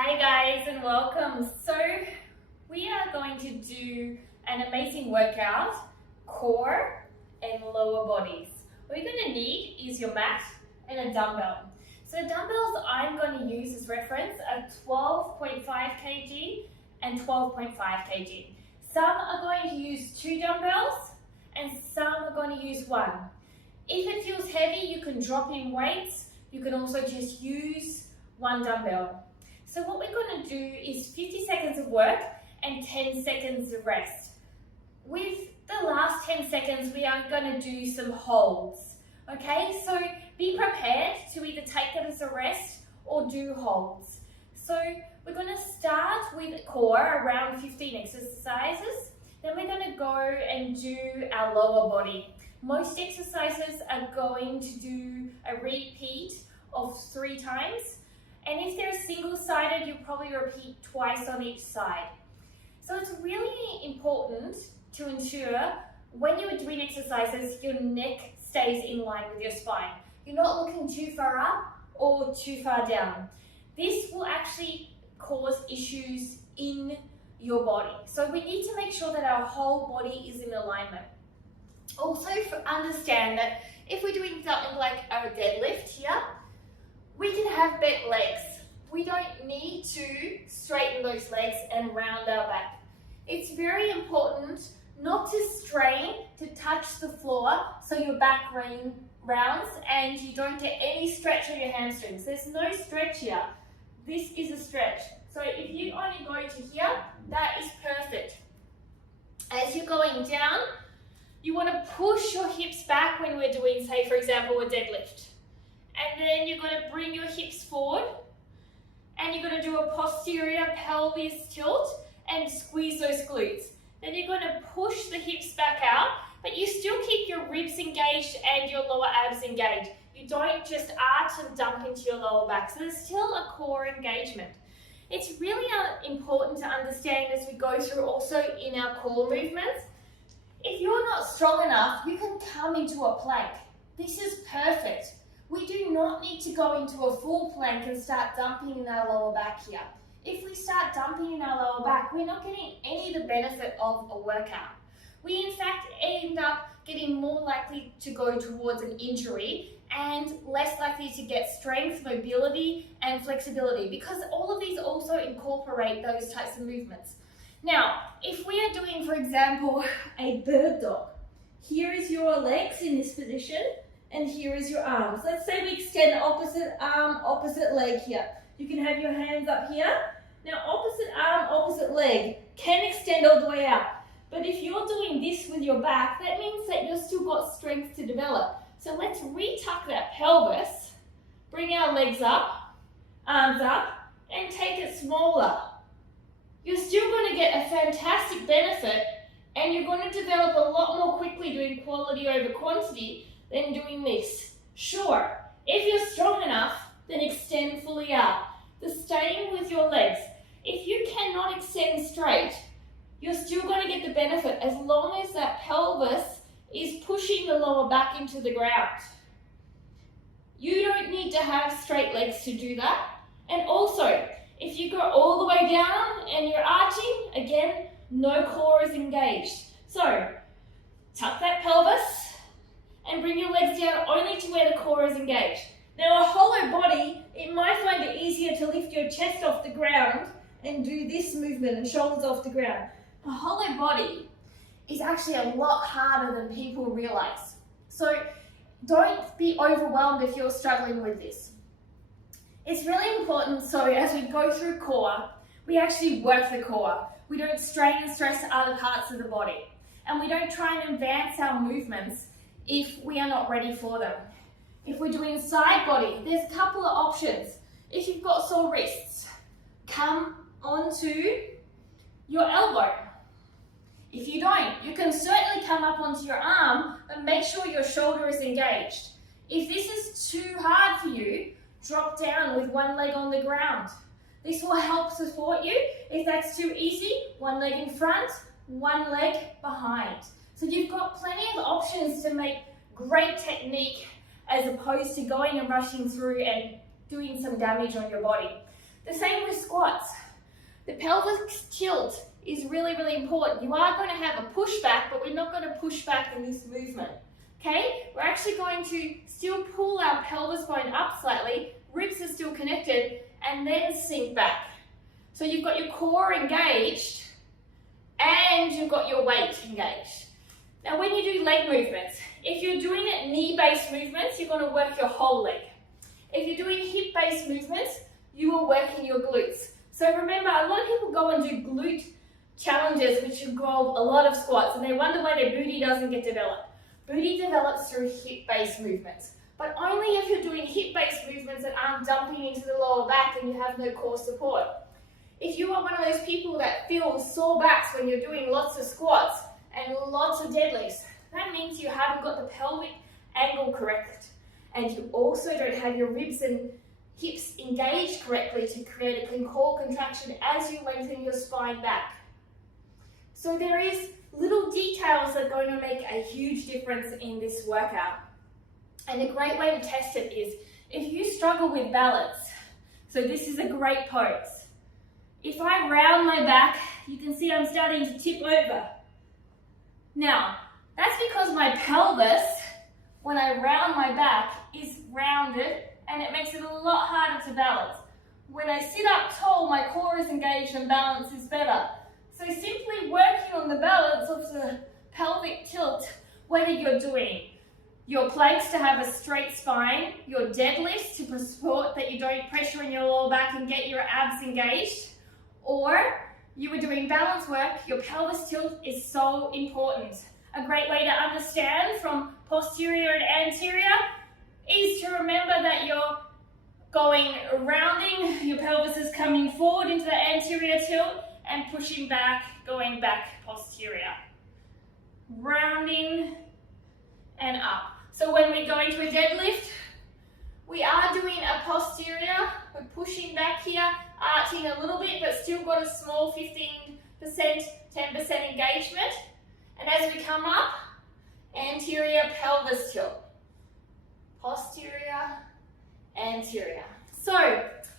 Hi guys and welcome. So we are going to do an amazing workout, core and lower bodies. What you're going to need is your mat and a dumbbell. So the dumbbells I'm going to use as reference are 12.5 kg and 12.5 kg. Some are going to use 2 dumbbells and some are going to use 1. If it feels heavy, you can drop in weights. You can also just use 1 dumbbell. So what we're going to do is 50 seconds of work and 10 seconds of rest. With the last 10 seconds, we are going to do some holds. Okay, so be prepared to either take it as a rest or do holds. So we're going to start with core, around 15 exercises. Then we're going to go and do our lower body. Most exercises are going to do a repeat of 3 times. And if they're single-sided, you'll probably repeat twice on each side. So it's really important to ensure when you are doing exercises, your neck stays in line with your spine. You're not looking too far up or too far down. This will actually cause issues in your body. So we need to make sure that our whole body is in alignment. Also, understand that if we're doing something like a deadlift here, we can have bent legs. We don't need to straighten those legs and round our back. It's very important not to strain to touch the floor so your back rounds and you don't get any stretch on your hamstrings. There's no stretch here. This is a stretch. So if you only go to here, that is perfect. As you're going down, you want to push your hips back when we're doing, say, for example, a deadlift. And then you're going to bring your hips forward and you're going to do a posterior pelvis tilt and squeeze those glutes. Then you're going to push the hips back out, but you still keep your ribs engaged and your lower abs engaged. You don't just arch and dump into your lower back. So there's still a core engagement. It's really important to understand as we go through also in our core movements. If you're not strong enough, you can come into a plank. This is perfect. We do not need to go into a full plank and start dumping in our lower back here. If we start dumping in our lower back, we're not getting any of the benefit of a workout. We in fact end up getting more likely to go towards an injury and less likely to get strength, mobility, and flexibility because all of these also incorporate those types of movements. Now, if we are doing, for example, a bird dog, here is your legs in this position, and here is your arms. Let's say we extend opposite arm, opposite leg here. You can have your hands up here. Now, opposite arm, opposite leg can extend all the way out. But if you're doing this with your back, that means that you've still got strength to develop. So let's retuck that pelvis, bring our legs up, arms up, and take it smaller. You're still going to get a fantastic benefit and you're going to develop a lot more quickly doing quality over quantity than doing this. Sure, if you're strong enough, then extend fully out. The same with your legs. If you cannot extend straight, you're still going to get the benefit as long as that pelvis is pushing the lower back into the ground. You don't need to have straight legs to do that. And also, if you go all the way down and you're arching, again, no core is engaged. So, tuck that pelvis and bring your legs down only to where the core is engaged. Now, a hollow body, it might find it easier to lift your chest off the ground and do this movement and shoulders off the ground. A hollow body is actually a lot harder than people realize. So don't be overwhelmed if you're struggling with this. It's really important, so as we go through core, we actually work the core. We don't strain and stress other parts of the body. And we don't try and advance our movements if we are not ready for them. If we're doing side body, there's a couple of options. If you've got sore wrists, come onto your elbow. If you don't, you can certainly come up onto your arm, but make sure your shoulder is engaged. If this is too hard for you, drop down with one leg on the ground. This will help support you. If that's too easy, one leg in front, one leg behind. So you've got plenty of options to make great technique as opposed to going and rushing through and doing some damage on your body. The same with squats, the pelvic tilt is really, really important. You are going to have a push back, but we're not going to push back in this movement. Okay? We're actually going to still pull our pelvis bone up slightly, ribs are still connected, and then sink back. So you've got your core engaged, and you've got your weight engaged. Now when you do leg movements, if you're doing it knee-based movements, you're going to work your whole leg. If you're doing hip-based movements, you are working your glutes. So remember, a lot of people go and do glute challenges, which involve a lot of squats, and they wonder why their booty doesn't get developed. Booty develops through hip-based movements, but only if you're doing hip-based movements that aren't dumping into the lower back and you have no core support. If you are one of those people that feel sore backs when you're doing lots of squats and lots of deadlifts, that means you haven't got the pelvic angle correct, and you also don't have your ribs and hips engaged correctly to create a core contraction as you lengthen your spine back. So there is little details that are going to make a huge difference in this workout. And a great way to test it is if you struggle with balance. So this is a great pose. If I round my back, you can see I'm starting to tip over. Now, that's because my pelvis, when I round my back, is rounded and it makes it a lot harder to balance. When I sit up tall, my core is engaged and balance is better. So simply working on the balance of the pelvic tilt, whether you're doing your planks to have a straight spine, your deadlifts to support that you don't pressure in your lower back and get your abs engaged, or you were doing balance work, your pelvis tilt is so important. A great way to understand from posterior and anterior is to remember that you're going rounding, your pelvis is coming forward into the anterior tilt and pushing back, going back posterior. Rounding and up. So when we go into a deadlift, we are doing a posterior, we're pushing back here, arching a little bit, but still got a small 15%, 10% engagement. And as we come up, anterior pelvis tilt. Posterior, anterior. So